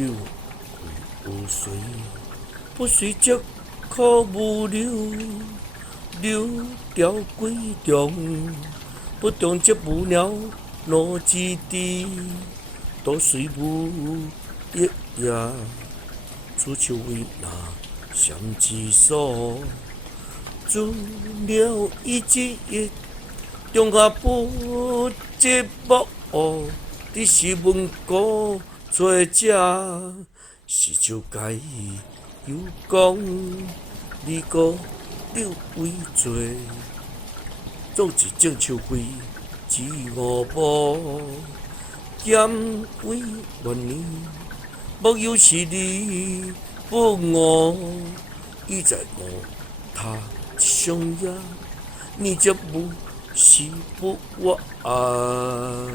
流为有水，不随则可无流，流调归中，不中则无鸟落之地，多水无一也，此秋为那相之所，做了一之一，中下不寂寞。你是问故做者，是就该有讲，你个有为做，做一种秋花之五步，减为万年，莫有是你不我，已在我他相也，你则不是不我啊。